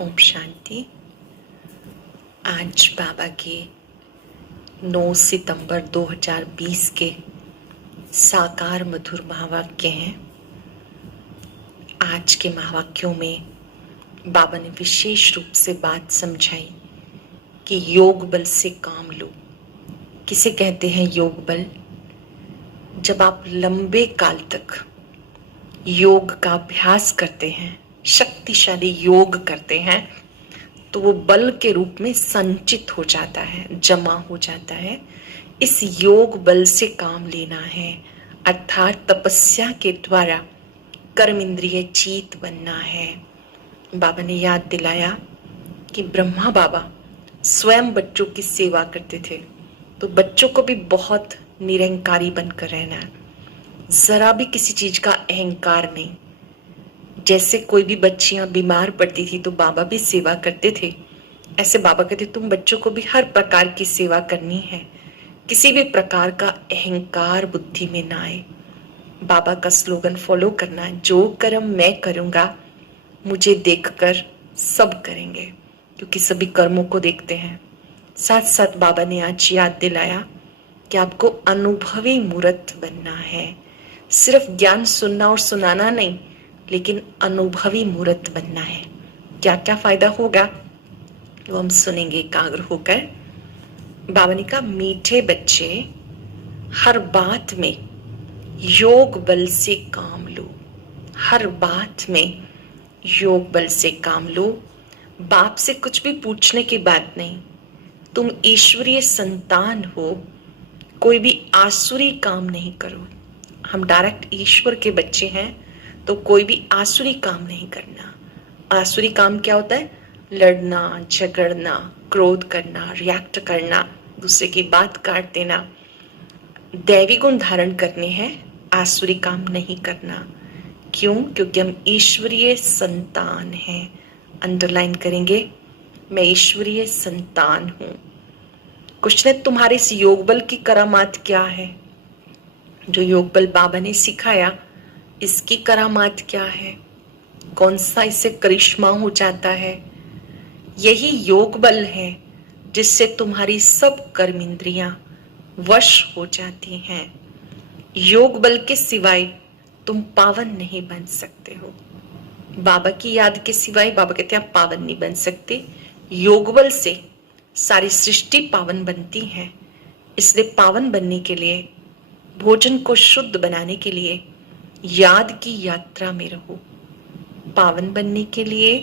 ओम शांति। आज बाबा के 9 सितंबर 2020 के साकार मधुर महावाक्य हैं। आज के महावाक्यों में बाबा ने विशेष रूप से बात समझाई कि योग बल से काम लो। किसे कहते हैं योग बल? जब आप लंबे काल तक योग का अभ्यास करते हैं, शक्तिशाली योग करते हैं, तो वो बल के रूप में संचित हो जाता है, जमा हो जाता है। इस योग बल से काम लेना है, अर्थात तपस्या के द्वारा कर्म इंद्रिय जीत बनना है। बाबा ने याद दिलाया कि ब्रह्मा बाबा स्वयं बच्चों की सेवा करते थे, तो बच्चों को भी बहुत निरंकारी बनकर रहना है, जरा भी किसी चीज का अहंकार नहीं। जैसे कोई भी बच्चियां बीमार पड़ती थी तो बाबा भी सेवा करते थे, ऐसे बाबा कहते तुम बच्चों को भी हर प्रकार की सेवा करनी है, किसी भी प्रकार का अहंकार बुद्धि में ना आए। बाबा का स्लोगन फॉलो करना, जो कर्म मैं करूंगा मुझे देखकर सब करेंगे, क्योंकि सभी कर्मों को देखते हैं। साथ साथ बाबा ने आज याद दिलाया कि आपको अनुभवी मूर्त बनना है, सिर्फ ज्ञान सुनना और सुनाना नहीं, लेकिन अनुभवी मूर्त बनना है। क्या क्या फायदा होगा वो हम सुनेंगे एकाग्र होकर। बाबा ने कहा मीठे बच्चे हर बात में योग बल से काम लो, हर बात में योग बल से काम लो। बाप से कुछ भी पूछने की बात नहीं, तुम ईश्वरीय संतान हो, कोई भी आसुरी काम नहीं करो। हम डायरेक्ट ईश्वर के बच्चे हैं, तो कोई भी आसुरी काम नहीं करना। आसुरी काम क्या होता है? लड़ना, झगड़ना, क्रोध करना, रिएक्ट करना, दूसरे की बात काट देना। दैवी गुण धारण करने हैं, आसुरी काम नहीं करना। क्यों? क्योंकि हम ईश्वरीय संतान हैं। अंडरलाइन करेंगे, मैं ईश्वरीय संतान हूं। कुछ ने तुम्हारे इस योग बल की करामात क्या है? जो योग बल बाबा ने सिखाया, इसकी करामात क्या है? कौन सा इससे करिश्मा हो जाता है? यही योग बल है जिससे तुम्हारी सब कर्म इंद्रियां वश हो जाती हैं। योग बल के सिवाय तुम पावन नहीं बन सकते हो। बाबा की याद के सिवाय बाबा कहते हैं आप पावन नहीं बन सकते। योग बल से सारी सृष्टि पावन बनती है। इसलिए पावन बनने के लिए, भोजन को शुद्ध बनाने के लिए याद की यात्रा में रहो। पावन बनने के लिए,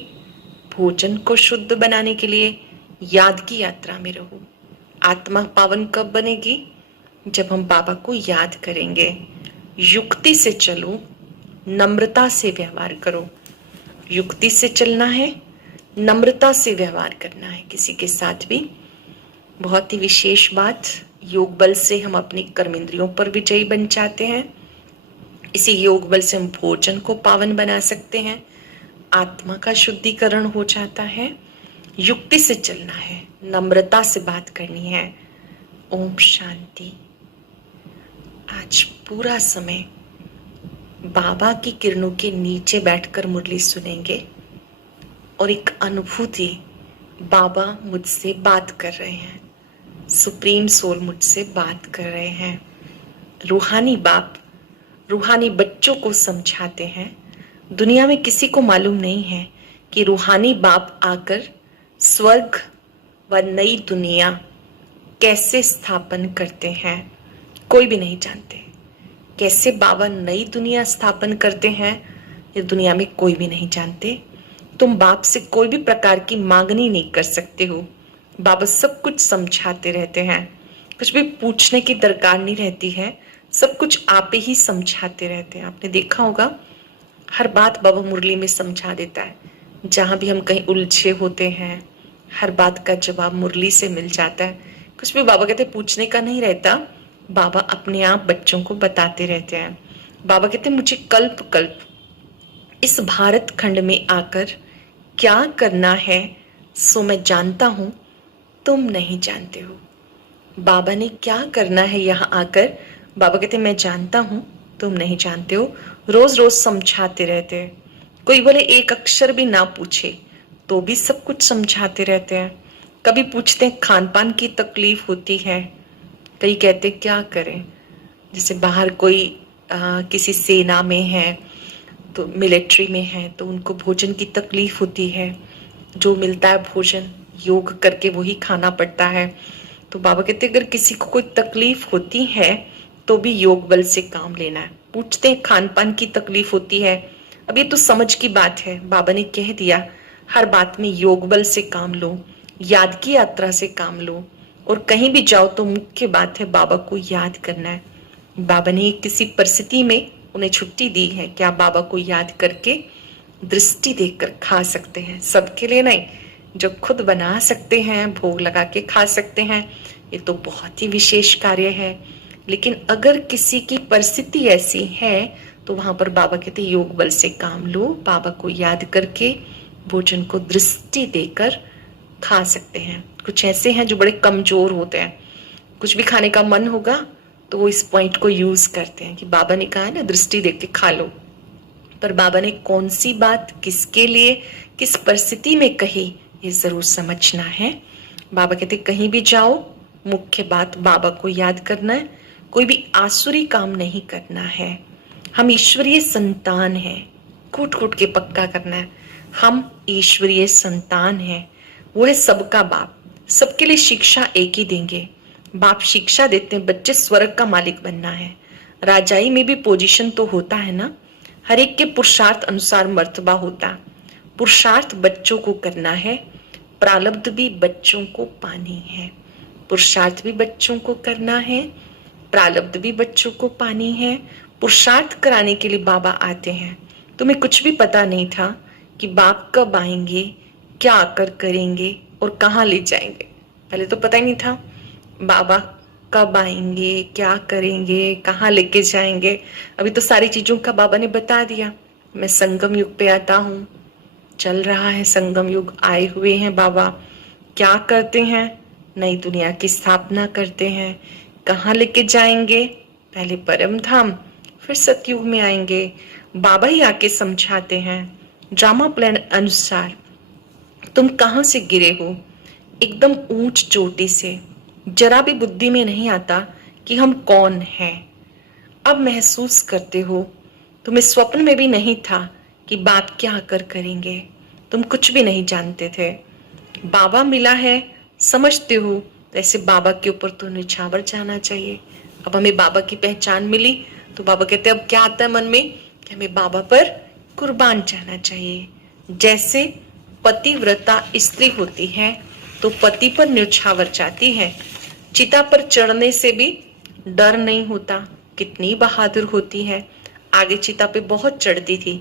भोजन को शुद्ध बनाने के लिए याद की यात्रा में रहो। आत्मा पावन कब बनेगी? जब हम बाबा को याद करेंगे। युक्ति से चलो, नम्रता से व्यवहार करो। युक्ति से चलना है, नम्रता से व्यवहार करना है किसी के साथ भी। बहुत ही विशेष बात, योग बल से हम अपनी कर्म इंद्रियों पर विजयी बन जाते हैं। इसी योग बल से हम भोजन को पावन बना सकते हैं, आत्मा का शुद्धिकरण हो जाता है। युक्ति से चलना है, नम्रता से बात करनी है। ओम शांति। आज पूरा समय बाबा की किरणों के नीचे बैठकर मुरली सुनेंगे और एक अनुभूति, बाबा मुझसे बात कर रहे हैं, सुप्रीम सोल मुझसे बात कर रहे हैं। रूहानी बाप रूहानी बच्चों को समझाते हैं। दुनिया में किसी को मालूम नहीं है कि रूहानी बाप आकर स्वर्ग व नई दुनिया कैसे स्थापन करते हैं। कोई भी नहीं जानते कैसे बाबा नई दुनिया स्थापन करते हैं, ये दुनिया में कोई भी नहीं जानते। तुम बाप से कोई भी प्रकार की मांगनी नहीं कर सकते हो। बाबा सब कुछ समझाते रहते हैं, कुछ भी पूछने की दरकार नहीं रहती है, सब कुछ आप ही समझाते रहते हैं। आपने देखा होगा हर बात बाबा मुरली में समझा देता है। जहां भी हम कहीं उलझे होते हैं, हर बात का जवाब मुरली से मिल जाता है। कुछ भी बाबा कहते पूछने का नहीं रहता, बाबा अपने आप बच्चों को बताते रहते हैं। बाबा कहते मुझे कल्प कल्प इस भारत खंड में आकर क्या करना है सो मैं जानता हूं, तुम नहीं जानते हो। बाबा ने क्या करना है यहाँ आकर, बाबा कहते मैं जानता हूं, तुम नहीं जानते हो। रोज रोज समझाते रहते हैं। कोई बोले एक अक्षर भी ना पूछे तो भी सब कुछ समझाते रहते हैं। कभी पूछते हैं खान पान की तकलीफ होती है, कई कहते क्या करें, जैसे बाहर कोई किसी सेना में है तो मिलिट्री में है तो उनको भोजन की तकलीफ होती है, जो मिलता है भोजन योग करके वही खाना पड़ता है। तो बाबा कहते अगर किसी को कोई तकलीफ होती है तो भी योग बल से काम लेना है। पूछते हैं खान पान की तकलीफ होती है, अब ये तो समझ की बात है, बाबा ने कह दिया हर बात में योग बल से काम लो, याद की यात्रा से काम लो, और कहीं भी जाओ तो मुख्य बात है बाबा को याद करना है। बाबा ने किसी परिस्थिति में उन्हें छुट्टी दी है कि आप बाबा को याद करके दृष्टि देकर खा सकते हैं, सबके लिए नहीं, जो खुद बना सकते हैं भोग लगा के खा सकते हैं, ये तो बहुत ही विशेष कार्य है। लेकिन अगर किसी की परिस्थिति ऐसी है तो वहां पर बाबा कहते योग बल से काम लो, बाबा को याद करके भोजन को दृष्टि देकर खा सकते हैं। कुछ ऐसे हैं जो बड़े कमजोर होते हैं, कुछ भी खाने का मन होगा तो वो इस पॉइंट को यूज करते हैं कि बाबा ने कहा है ना दृष्टि देख के खा लो, पर बाबा ने कौन सी बात किसके लिए किस परिस्थिति में कही ये जरूर समझना है। बाबा कहते कहीं भी जाओ मुख्य बात बाबा को याद करना है, कोई भी आसुरी काम नहीं करना है। हम ईश्वरीय संतान हैं, कूट कूट के पक्का करना है, हम ईश्वरीय संतान हैं, वो है सबका बाप, सबके लिए शिक्षा एक ही देंगे। बाप शिक्षा देते हैं बच्चे स्वर्ग का मालिक बनना है, राजाई में भी पोजीशन तो होता है ना, हर एक के पुरुषार्थ अनुसार मर्तबा होता, पुरुषार्थ बच्चों को करना है, प्रारब्ध भी बच्चों को पानी है, पुरुषार्थ भी बच्चों को करना है, प्रारब्ध भी बच्चों को पानी है। पुरुषार्थ कराने के लिए बाबा आते हैं। तुम्हें कुछ भी पता नहीं था कि बाप कब आएंगे, क्या आकर करेंगे और कहाँ ले जाएंगे, पहले तो पता ही नहीं था बाबा कब आएंगे, क्या करेंगे, कहाँ लेके जाएंगे। अभी तो सारी चीजों का बाबा ने बता दिया। मैं संगम युग पे आता हूँ, चल रहा है संगम युग, आए हुए हैं बाबा, क्या करते हैं, नई दुनिया की स्थापना करते हैं, कहाँ लेके जाएंगे, पहले परम धाम फिर सतयुग में आएंगे। बाबा ही आके समझाते हैं ड्रामा प्लान अनुसार तुम कहाँ से गिरे हो, एकदम ऊंच चोटी से, जरा भी बुद्धि में नहीं आता कि हम कौन हैं। अब महसूस करते हो, तुम्हें स्वप्न में भी नहीं था कि बाप क्या आकर करेंगे, तुम कुछ भी नहीं जानते थे। बाबा मिला है समझते हो, तो ऐसे बाबा के ऊपर तो निछावर जाना चाहिए। अब हमें बाबा की पहचान मिली तो बाबा कहते अब क्या आता है मन में कि हमें बाबा पर कुर्बान जाना चाहिए। जैसे पतिव्रता स्त्री होती है तो पति पर न्यौछावर जाती है, चिता पर चढ़ने से भी डर नहीं होता, कितनी बहादुर होती है, आगे चिता पे बहुत चढ़ती थी।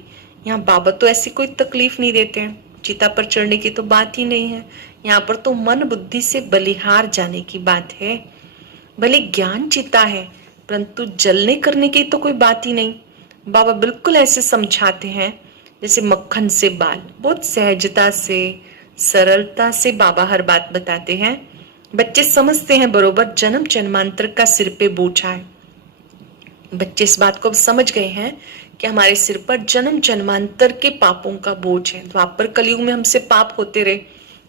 यहाँ बाबा तो ऐसी कोई तकलीफ नहीं देते हैं, चिता पर चढ़ने की तो बात ही नहीं है, यहाँ पर तो मन बुद्धि से बलिहार जाने की बात है। भले ज्ञान चिता है परंतु जलने करने की तो कोई बात ही नहीं। बाबा बिल्कुल ऐसे समझाते हैं जैसे मक्खन से बाल, बहुत सहजता से सरलता से बाबा हर बात बताते हैं। बच्चे समझते हैं बरोबर जन्म जन्मांतर का सिर पे बोझ है। बच्चे इस बात को अब समझ गए हैं कि हमारे सिर पर जन्म जन्मांतर के पापों का बोझ है। द्वापर कलयुग में हमसे पाप होते रहे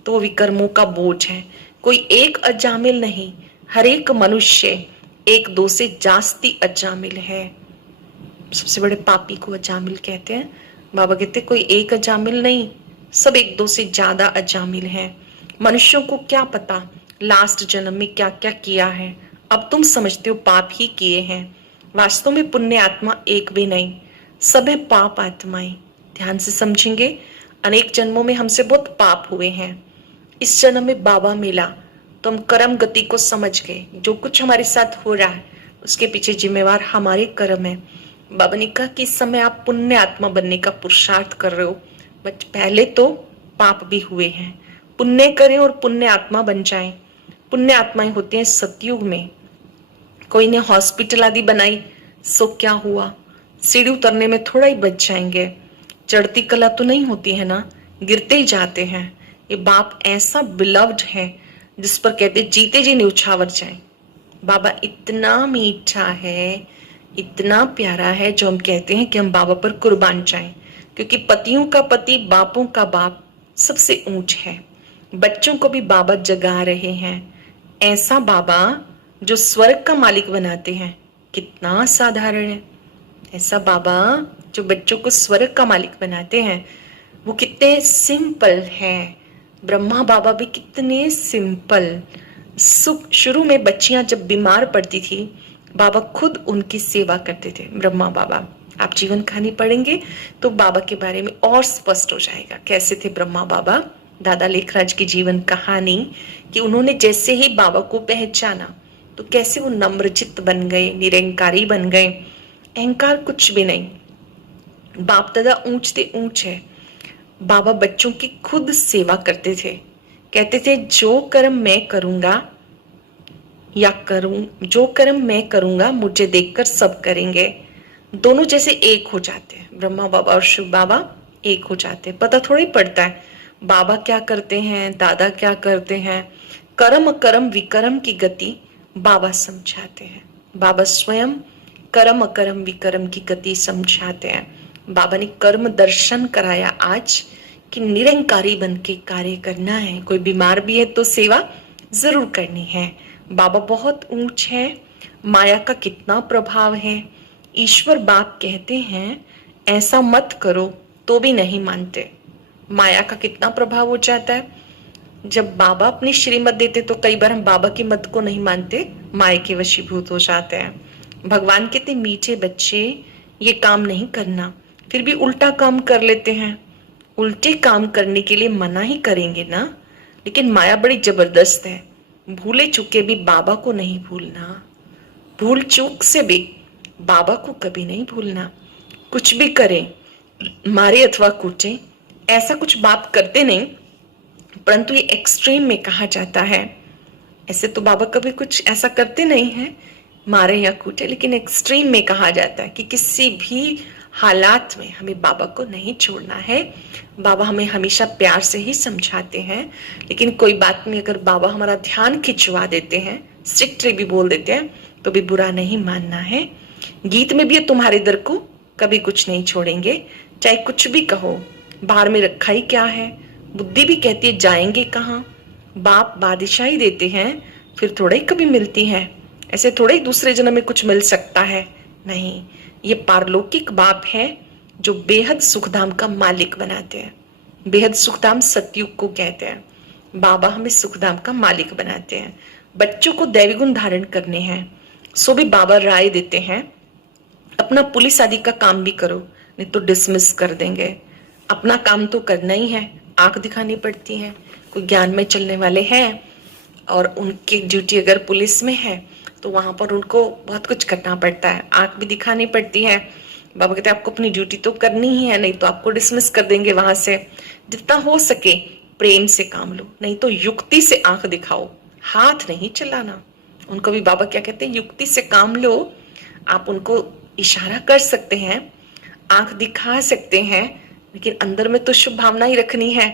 तो विकर्मों का बोझ है। कोई एक अजामिल नहीं, हर एक मनुष्य एक दो से जास्ती अजामिल है। सबसे बड़े पापी को अजामिल कहते हैं। बाबा कहते हैं कोई एक अजामिल नहीं, सब एक दो से ज्यादा अजामिल हैं। मनुष्यों को क्या पता लास्ट जन्म में क्या क्या किया है, अब तुम समझते हो पाप ही किए हैं। वास्तव में पुण्य आत्मा एक भी नहीं, सब है पाप आत्माएं। ध्यान से समझेंगे, अनेक जन्मों में हमसे बहुत पाप हुए हैं। इस जन्म में बाबा मिला तो हम कर्म गति को समझ गए। जो कुछ हमारे साथ हो रहा है उसके पीछे जिम्मेवार हमारे कर्म है। बाबा ने कहा कि इस समय आप पुण्य आत्मा बनने का पुरुषार्थ कर रहे हो, बट पहले तो पाप भी हुए हैं। पुण्य करें और पुण्य आत्मा बन जाएं। पुण्य आत्माएं होती हैं सतयुग में। कोई ने हॉस्पिटल आदि बनाई सो क्या हुआ, सीढ़ी उतरने में थोड़ा ही बच जाएंगे, चढ़ती कला तो नहीं होती है ना, गिरते ही जाते हैं। ये बाप ऐसा बिलव्ड है जिस पर कहते जीते जी न्यौछावर जाए। बाबा इतना मीठा है, इतना प्यारा है, जो हम कहते हैं कि हम बाबा पर कुर्बान जाएं, क्योंकि पतियों का पति बापों का बाप सबसे ऊंच है। बच्चों को भी बाबा जगा रहे हैं। ऐसा बाबा जो स्वर्ग का मालिक बनाते हैं, कितना साधारण है। ऐसा बाबा जो बच्चों को स्वर्ग का मालिक बनाते हैं, वो कितने सिंपल हैं। ब्रह्मा बाबा भी कितने सिंपल। शुरू में बच्चियां जब बीमार पड़ती थी, बाबा खुद उनकी सेवा करते थे। ब्रह्मा बाबा, आप जीवन कहानी पढ़ेंगे तो बाबा के बारे में और स्पष्ट हो जाएगा कैसे थे ब्रह्मा बाबा। दादा लेखराज की जीवन कहानी कि उन्होंने जैसे ही बाबा को पहचाना तो कैसे वो नम्रचित्त बन गए, निरंकारी बन गए। अहंकार कुछ भी नहीं। बाप दादा ऊंचते ऊंच है। बाबा बच्चों की खुद सेवा करते थे। कहते थे जो कर्म मैं करूंगा या करूं, जो कर्म मैं करूंगा मुझे देखकर सब करेंगे। दोनों जैसे एक हो जाते हैं। ब्रह्मा बाबा और शिव बाबा एक हो जाते हैं। पता थोड़ा ही पड़ता है बाबा क्या करते हैं, दादा क्या करते हैं। कर्म कर्म विकर्म की गति बाबा समझाते हैं। बाबा स्वयं कर्म कर्म विकर्म की गति समझाते हैं। बाबा ने कर्म दर्शन कराया आज कि निरंकारी बन के कार्य करना है। कोई बीमार भी है तो सेवा जरूर करनी है। बाबा बहुत ऊंच है। माया का कितना प्रभाव है। ईश्वर बाप कहते हैं ऐसा मत करो तो भी नहीं मानते। माया का कितना प्रभाव हो जाता है। जब बाबा अपनी श्रीमत देते तो कई बार हम बाबा की मत को नहीं मानते, माया के वशीभूत हो जाते हैं। भगवान कहते मीठे बच्चे ये काम नहीं करना, फिर भी उल्टा काम कर लेते हैं। उल्टे काम करने के लिए मना ही करेंगे ना, लेकिन माया बड़ी जबरदस्त है। भूले चुके भी बाबा को नहीं भूलना। भूल चूक से भी बाबा को कभी नहीं भूलना। कुछ भी करें, मारे अथवा कूटे, ऐसा कुछ बाप करते नहीं, परंतु ये एक्सट्रीम में कहा जाता है। ऐसे तो बाबा कभी कुछ ऐसा करते नहीं है, मारे या कूटे, लेकिन एक्सट्रीम में कहा जाता है कि किसी भी हालात में हमें बाबा को नहीं छोड़ना है। बाबा हमें हमेशा प्यार से ही समझाते हैं, लेकिन कोई बात में अगर बाबा हमारा ध्यान खिंचवा देते हैं, स्ट्रिक्टली भी बोल देते हैं, तो भी बुरा नहीं मानना है। गीत में भी तुम्हारे दर को कभी कुछ नहीं छोड़ेंगे, चाहे कुछ भी कहो। बाहर में रखा ही क्या है। बुद्धि भी कहती है जाएंगे कहाँ। बाप बादशाही देते हैं, फिर थोड़ा ही कभी मिलती है। ऐसे थोड़े ही दूसरे जन्म में कुछ मिल सकता है, नहीं। ये पारलौकिक बाप है जो बेहद सुखधाम का मालिक बनाते हैं। बेहद सुखधाम सतयुग को कहते हैं। बाबा हमें सुखधाम का मालिक बनाते हैं। बच्चों को दैवी गुण धारण करने हैं, सो भी बाबा राय देते हैं अपना पुलिस आदि का काम भी करो, नहीं तो डिसमिस कर देंगे। अपना काम तो करना ही है, आंख दिखानी पड़ती है। कोई ज्ञान में चलने वाले हैं और उनकी ड्यूटी अगर पुलिस में है तो वहां पर उनको बहुत कुछ करना पड़ता है, आंख भी दिखानी पड़ती है। बाबा कहते हैं आपको अपनी ड्यूटी तो करनी ही है, नहीं तो आपको डिसमिस कर देंगे वहां से। जितना हो सके प्रेम से काम लो, नहीं तो युक्ति से आंख दिखाओ, हाथ नहीं चलाना। उनको भी बाबा क्या कहते हैं, युक्ति से काम लो। आप उनको इशारा कर सकते हैं, आंख दिखा सकते हैं, लेकिन अंदर में तो शुभ भावना ही रखनी है,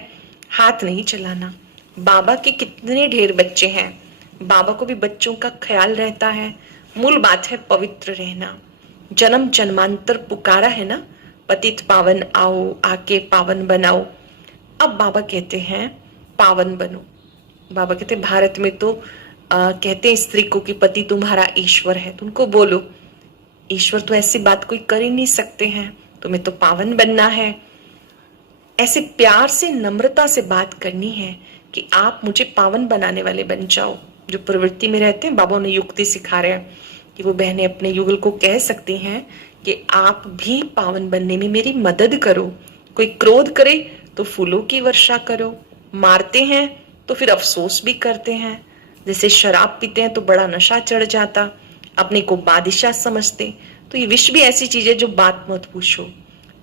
हाथ नहीं चलाना। बाबा के कितने ढेर बच्चे हैं, बाबा को भी बच्चों का ख्याल रहता है। मूल बात है पवित्र रहना। जन्म जन्मांतर पुकारा है ना, पतित पावन आओ, आके पावन बनाओ। अब बाबा कहते हैं पावन बनो। बाबा कहते हैं भारत में तो कहते हैं स्त्री को कि पति तुम्हारा ईश्वर है, तो उनको बोलो ईश्वर तो ऐसी बात कोई कर ही नहीं सकते हैं, तुम्हें तो पावन बनना है। ऐसे प्यार से नम्रता से बात करनी है कि आप मुझे पावन बनाने वाले बन जाओ। जो प्रवृत्ति में रहते हैं, बाबा उन्हें युक्ति सिखा रहे हैं कि वो बहनें अपने युगल को कह सकती हैं कि आप भी पावन बनने में मेरी मदद करो। कोई क्रोध करे तो फूलों की वर्षा करो, मारते हैं तो फिर अफसोस भी करते हैं। जैसे शराब पीते हैं तो बड़ा नशा चढ़ जाता, अपने को बादशाह समझते, तो ये विष भी ऐसी चीज है जो बात मत पूछो।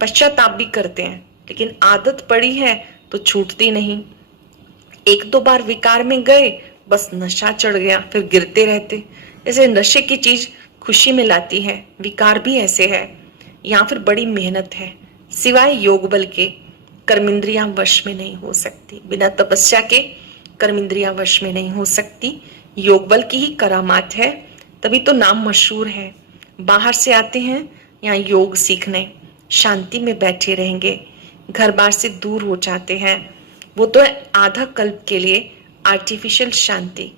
पश्चाताप भी करते हैं, लेकिन आदत पड़ी है तो छूटती नहीं। एक दो बार विकार में गए, बस नशा चढ़ गया, फिर गिरते रहते। जैसे नशे की चीज खुशी में लाती है, विकार भी ऐसे है। यहाँ फिर बड़ी मेहनत है, सिवाय योग बल के कर्मेंद्रियां वश में नहीं हो सकती। बिना तपस्या के कर्मेंद्रियां वश में नहीं हो सकती। योग बल की ही करामात है, तभी तो नाम मशहूर है। बाहर से आते हैं यहाँ योग सीखने, शांति में बैठे रहेंगे, घर बार से दूर हो जाते हैं। वो तो है आधा कल्प के लिए आर्टिफिशियल शांति।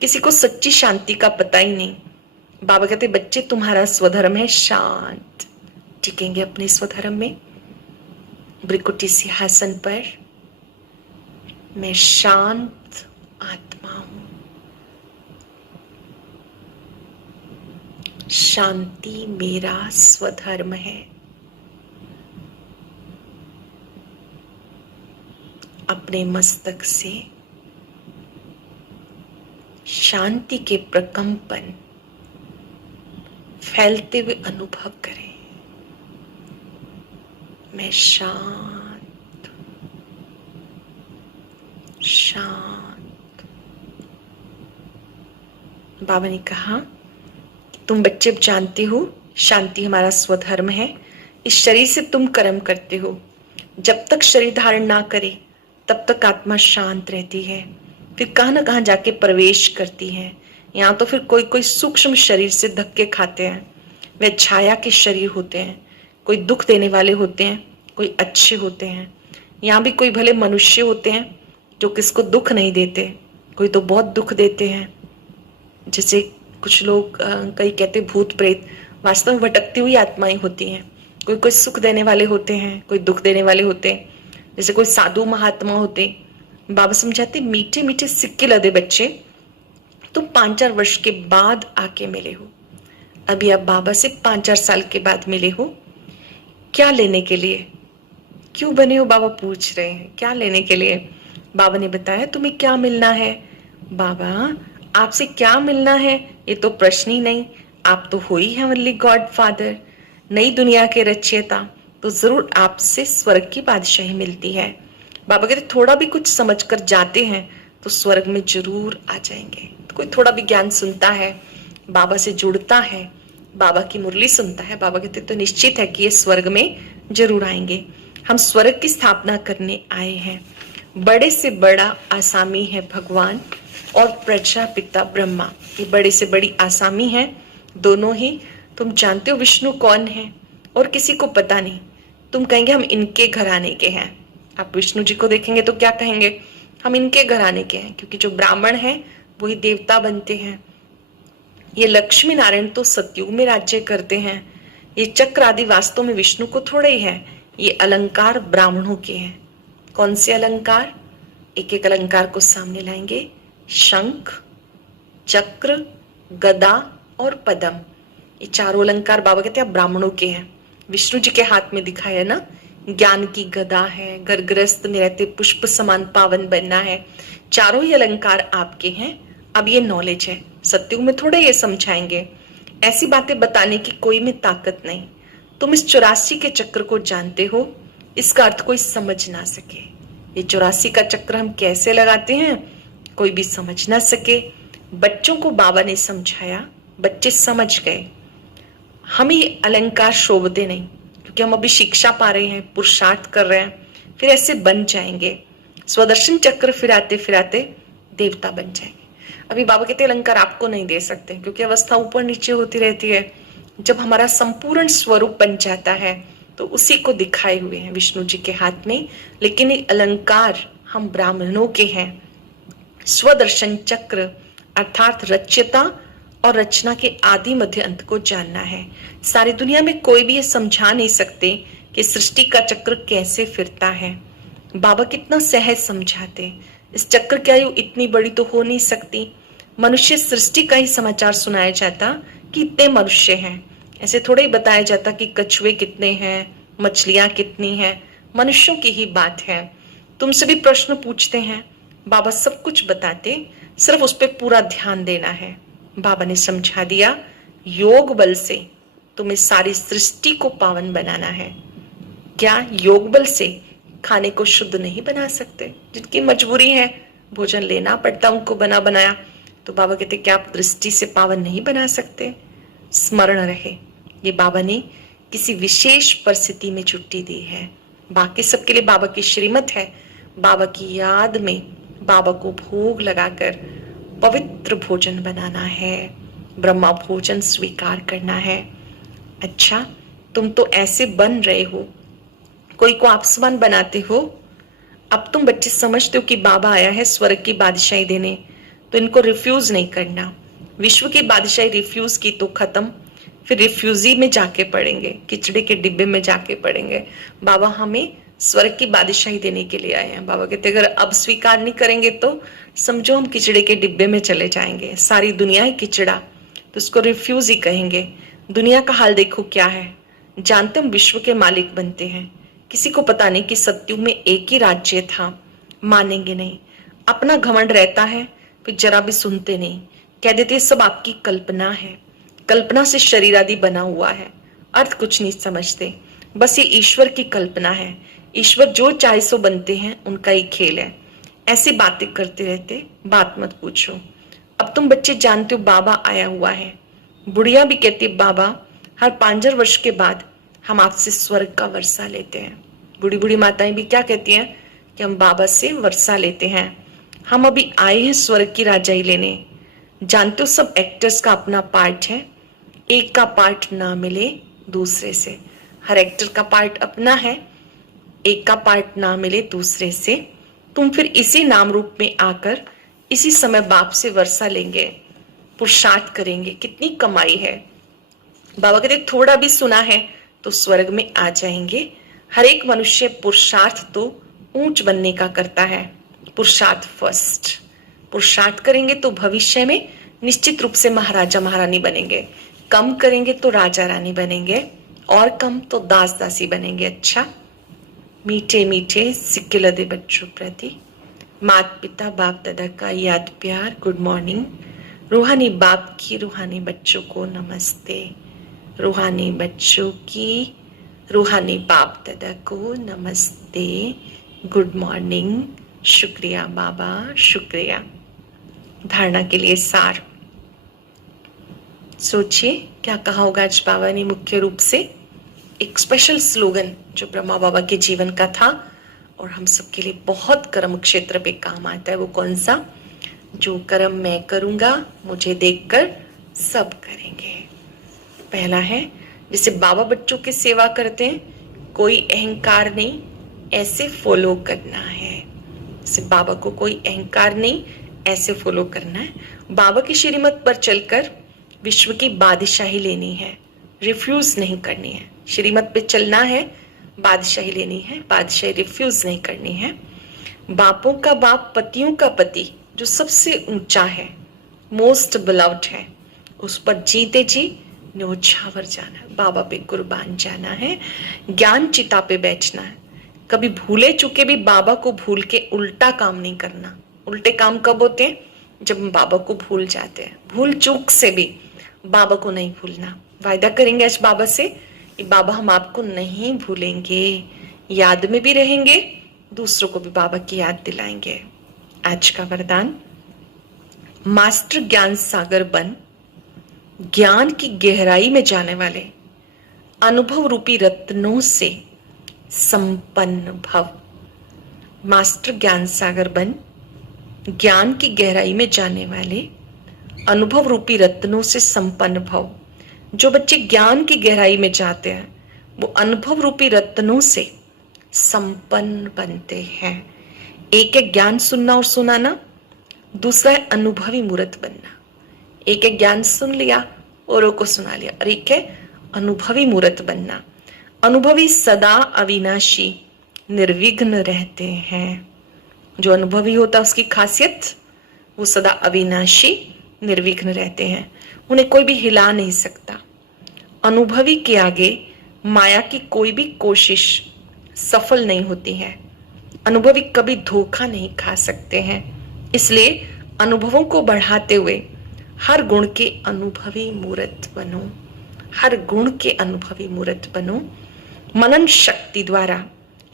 किसी को सच्ची शांति का पता ही नहीं। बाबा कहते बच्चे तुम्हारा स्वधर्म है शांत। टिकेंगे अपने स्वधर्म में, ब्रिकुटी सिंहासन पर। मैं शांत आत्मा हूं। शांति मेरा स्वधर्म है। अपने मस्तक से शांति के प्रकंपन फैलते हुए अनुभव करें। मैं शांत शांत। बाबा ने कहा तुम बच्चे अब जानते हो शांति हमारा स्वधर्म है। इस शरीर से तुम कर्म करते हो। जब तक शरीर धारण ना करे तब तक आत्मा शांत रहती है, फिर कहां ना कहां जाके प्रवेश करती है। यहाँ तो फिर कोई कोई सूक्ष्म शरीर से धक्के खाते हैं। वे छाया के शरीर होते हैं, कोई दुख देने वाले होते हैं, कोई अच्छे होते हैं। यहाँ भी कोई भले मनुष्य होते हैं जो किसको दुख नहीं देते, कोई तो बहुत दुख देते हैं। जैसे कुछ लोग कई कहते भूत प्रेत, वास्तव में भटकती हुई आत्माएं होती हैं। कोई कोई सुख देने वाले होते हैं, कोई दुख देने वाले होते हैं। जैसे कोई साधु महात्मा होते। बाबा समझाते मीठे मीठे सिक्के लदे बच्चे तुम 5-4 वर्ष के बाद आके मिले हो। अभी आप बाबा से 5-4 साल के बाद मिले हो। क्या लेने के लिए क्यों बने हो? बाबा पूछ रहे हैं क्या लेने के लिए। बाबा ने बताया तुम्हें क्या मिलना है। बाबा आपसे क्या मिलना है ये तो प्रश्न ही नहीं। आप तो हो ही हेवनली गॉड फादर, नई दुनिया के रचयिता, तो जरूर आपसे स्वर्ग की बादशाही मिलती है। बाबा कहते थोड़ा भी कुछ समझ कर जाते हैं तो स्वर्ग में जरूर आ जाएंगे। तो कोई थोड़ा भी ज्ञान सुनता है, बाबा से जुड़ता है, बाबा की मुरली सुनता है, बाबा कहते तो निश्चित है कि ये स्वर्ग में जरूर आएंगे। हम स्वर्ग की स्थापना करने आए हैं। बड़े से बड़ा आसामी है भगवान और प्रजापिता ब्रह्मा। ये बड़े से बड़ी आसामी है दोनों ही। तुम जानते हो विष्णु कौन है और किसी को पता नहीं। तुम कहेंगे हम इनके घराने के हैं। आप विष्णु जी को देखेंगे तो क्या कहेंगे? हम इनके घराने के हैं, क्योंकि जो ब्राह्मण है वही देवता बनते हैं। ये लक्ष्मी नारायण तो सतयुग में राज्य करते हैं। ये चक्र आदि वास्तव में विष्णु को थोड़े ही है। ये अलंकार ब्राह्मणों के हैं। कौन से अलंकार? एक एक अलंकार को सामने लाएंगे। शंख, चक्र, गदा और पद्म, ये चारों अलंकार बाबा कहते हैं ब्राह्मणों के हैं। विष्णु जी के हाथ में दिखाया ना, ज्ञान की गदा है, गर्गरस्त में रहते पुष्प समान पावन बनना है। चारों ही अलंकार आपके हैं। अब ये नॉलेज है, सत्युग में थोड़े ये समझाएंगे। ऐसी बातें बताने की कोई में ताकत नहीं। तुम इस 84 के चक्र को जानते हो, इसका अर्थ कोई समझ ना सके। ये 84 का चक्र हम कैसे लगाते हैं कोई भी समझ ना सके। बच्चों को बाबा ने समझाया, बच्चे समझ गए। हमें ये अलंकार शोभते नहीं, क्योंकि हम अभी शिक्षा पा रहे हैं, पुरुषार्थ कर रहे हैं, फिर ऐसे बन जाएंगे। स्वदर्शन चक्र फिराते फिराते देवता बन जाएंगे। अभी बाबा कहते अलंकार आपको नहीं दे सकते, क्योंकि अवस्था ऊपर नीचे होती रहती है। जब हमारा संपूर्ण स्वरूप बन जाता है तो उसी को दिखाए हुए हैं विष्णु जी के हाथ में। लेकिन ये अलंकार हम ब्राह्मणों के हैं। स्वदर्शन चक्र अर्थात रच्यता और रचना के आदि मध्य अंत को जानना है। सारी दुनिया में कोई भी ये समझा नहीं सकते कि सृष्टि का चक्र कैसे फिरता है। बाबा कितना सहज समझाते। इस चक्र की आयु इतनी बड़ी तो हो नहीं सकती। मनुष्य सृष्टि का ही समाचार सुनाया जाता कि इतने मनुष्य हैं। ऐसे थोड़े ही बताया जाता कि कछुए कितने हैं, मछलियां कितनी हैं। मनुष्यों की ही बात है। तुमसे भी प्रश्न पूछते हैं, बाबा सब कुछ बताते, सिर्फ उस पर पूरा ध्यान देना है। बाबा ने समझा दिया, योग बल से तुम्हें सारी सृष्टि को पावन बनाना है। क्या योग बल से? खाने को शुद्ध नहीं बना सकते, जिनकी मजबूरी है भोजन लेना पड़ता उनको बना बनाया। तो बाबा कहते क्या आप दृष्टि से पावन नहीं बना सकते? स्मरण रहे, ये बाबा ने किसी विशेष परिस्थिति में छुट्टी दी है। बाकी सबके लिए बाबा की श्रीमत है। बाबा की याद में बाबा को भोग लगाकर पवित्र भोजन बनाना है, ब्रह्मा भोजन स्वीकार करना है। अच्छा, तुम तो ऐसे बन रहे हो, कोई को आप समान बनाते हो। अब तुम बच्चे समझते हो कि बाबा आया है स्वर्ग की बादशाही देने, तो इनको रिफ्यूज नहीं करना। विश्व की बादशाही रिफ्यूज की तो खत्म, फिर रिफ्यूजी में जाके पड़ेंगे, किचड़े के डिब्बे में जाके पड़ेंगे। बाबा हमें स्वर्ग की बादशाही देने के लिए आए हैं। बाबा कहते अगर अब स्वीकार नहीं करेंगे तो समझो हम किचड़े के डिब्बे में चले जाएंगे। सारी दुनिया है किचड़ा, तो उसको रिफ्यूज ही कहेंगे। दुनिया का हाल देखो क्या है, जानते हम विश्व के मालिक बनते हैं। किसी को पता नहीं कि सत्युग में एक ही राज्य था, मानेंगे नहीं। अपना घमंड रहता है, फिर जरा भी सुनते नहीं, कह देते सब आपकी कल्पना है। कल्पना से शरीर आदि बना हुआ है, अर्थ कुछ नहीं समझते, बस ये ईश्वर की कल्पना है। ईश्वर जो चाहे सो बनते हैं, उनका ही खेल है। ऐसी बातें करते रहते, बात मत पूछो। अब तुम बच्चे जानते हो बाबा आया हुआ है। बुढ़िया भी कहती बाबा हर 5 वर्ष के बाद हम आपसे स्वर्ग का वर्षा लेते हैं। बूढ़ी बूढ़ी माताएं भी क्या कहती हैं कि हम बाबा से वर्षा लेते हैं। हम अभी आए हैं स्वर्ग की राजाई लेने। जानते हो सब एक्टर्स का अपना पार्ट है, एक का पार्ट ना मिले दूसरे से। हर एक्टर का पार्ट अपना है, एक का पार्ट ना मिले दूसरे से। तुम फिर इसी नाम रूप में आकर इसी समय बाप से वर्षा लेंगे, पुरुषार्थ करेंगे। कितनी कमाई है। बाबा कहते थोड़ा भी सुना है तो स्वर्ग में आ जाएंगे। हर एक मनुष्य पुरुषार्थ तो ऊंच बनने का करता है, पुरुषार्थ फर्स्ट। पुरुषार्थ करेंगे तो भविष्य में निश्चित रूप से महाराजा महारानी बनेंगे। कम करेंगे तो राजा रानी बनेंगे, और कम तो दास दासी बनेंगे। अच्छा, मीठे मीठे सिक्के लदे बच्चों प्रति माता पिता बाप दादा का याद प्यार, गुड मॉर्निंग। रूहानी बाप की रूहानी बच्चों को नमस्ते। रूहानी बच्चों की रूहानी बाप दादा को नमस्ते, गुड मॉर्निंग। शुक्रिया बाबा, शुक्रिया। धारणा के लिए सार सोचिए क्या कहा होगा आज बाबा ने। मुख्य रूप से एक स्पेशल स्लोगन जो ब्रह्मा बाबा के जीवन का था और हम सबके लिए बहुत कर्म क्षेत्र पे काम आता है, वो कौन सा? जो कर्म मैं करूंगा मुझे देखकर सब करेंगे। पहला है, जैसे बाबा बच्चों की सेवा करते हैं, कोई अहंकार नहीं, ऐसे फॉलो करना है। जैसे बाबा को कोई अहंकार नहीं, ऐसे फॉलो करना है। बाबा की श्रीमत पर चलकर विश्व की बादशाही लेनी है, रिफ्यूज नहीं करनी है। श्रीमत पे चलना है, बादशाही लेनी है, बादशाही रिफ्यूज नहीं करनी है। बापों का बाप, पतियों का पति, जो सबसे ऊंचा है, मोस्ट बिलव्ड है, उस पर जीते जी न्योछावर जाना है, बाबा पे कुर्बान जाना है। ज्ञान चिता पे बैठना है। कभी भूले चुके भी बाबा को भूल के उल्टा काम नहीं करना। उल्टे काम कब होते हैं? जब हम बाबा को भूल जाते हैं। भूल चूक से भी बाबा को नहीं भूलना। वायदा करेंगे आज बाबा से कि बाबा हम आपको नहीं भूलेंगे, याद में भी रहेंगे, दूसरों को भी बाबा की याद दिलाएंगे। आज का वरदान, मास्टर ज्ञान सागर बन, ज्ञान की गहराई में जाने वाले, अनुभव रूपी रत्नों से संपन्न भव। मास्टर ज्ञान सागर बन, ज्ञान की गहराई में जाने वाले, अनुभव रूपी रत्नों से संपन्न भव। जो बच्चे ज्ञान की गहराई में जाते हैं वो अनुभव रूपी रत्नों से संपन्न बनते हैं। एक है ज्ञान सुनना और सुनाना, दूसरा है अनुभवी मूर्त बनना। एक है ज्ञान सुन लिया, औरों को सुना लिया, और एक है अनुभवी मूर्त बनना। अनुभवी सदा अविनाशी निर्विघ्न रहते हैं। जो अनुभवी होता है उसकी खासियत, वो सदा अविनाशी निर्विघ्न रहते हैं, उन्हें कोई भी हिला नहीं सकता। अनुभवी के आगे माया की कोई भी कोशिश सफल नहीं होती है। अनुभवी कभी धोखा नहीं खा सकते हैं। इसलिए अनुभवों को बढ़ाते हुए हर गुण के अनुभवी मूर्त बनो, हर गुण के अनुभवी मूर्त बनो। मनन शक्ति द्वारा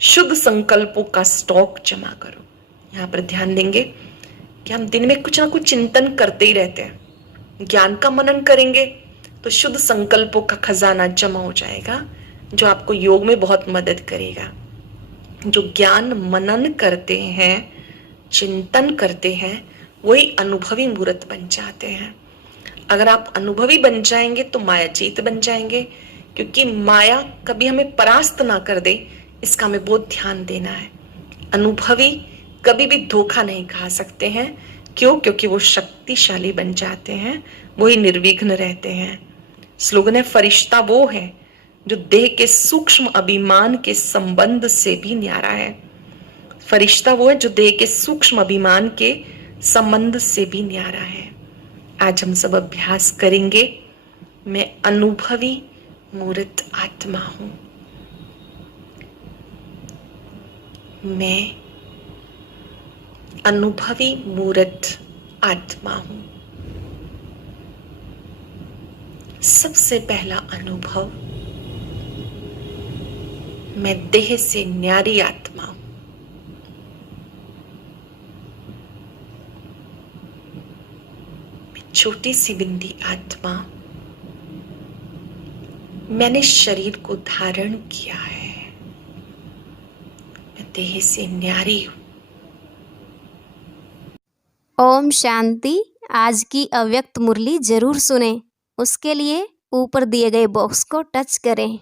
शुद्ध संकल्पों का स्टॉक जमा करो। यहाँ पर ध्यान देंगे कि हम दिन में कुछ ना कुछ चिंतन करते ही रहते हैं। ज्ञान का मनन करेंगे तो शुद्ध संकल्पों का खजाना जमा हो जाएगा, जो आपको योग में बहुत मदद करेगा। जो ज्ञान मनन करते हैं, चिंतन करते हैं, वही अनुभवी मूर्त बन जाते हैं। अगर आप अनुभवी बन जाएंगे तो माया जीत बन जाएंगे, क्योंकि माया कभी हमें परास्त ना कर दे, इसका हमें बहुत ध्यान देना है। अनुभवी कभी भी धोखा नहीं खा सकते हैं। क्यों? क्योंकि वो शक्तिशाली बन जाते हैं, वो ही निर्विघ्न रहते हैं। स्लोगन है, फरिश्ता वो है जो देह के सूक्ष्म अभिमान के संबंध से भी न्यारा है। फरिश्ता वो है जो देह के सूक्ष्म अभिमान के संबंध से भी न्यारा है। आज हम सब अभ्यास करेंगे। मैं अनुभवी मूर्त आत्मा हूं। मैं अनुभवी मूर्त आत्मा हूं। सबसे पहला अनुभव, मैं देह से न्यारी आत्मा हूं। मैं छोटी सी बिंदी आत्मा, मैंने शरीर को धारण किया है। मैं देह से न्यारी हूं। ओम शांति। आज की अव्यक्त मुरली जरूर सुने। उसके लिए ऊपर दिए गए बॉक्स को टच करें।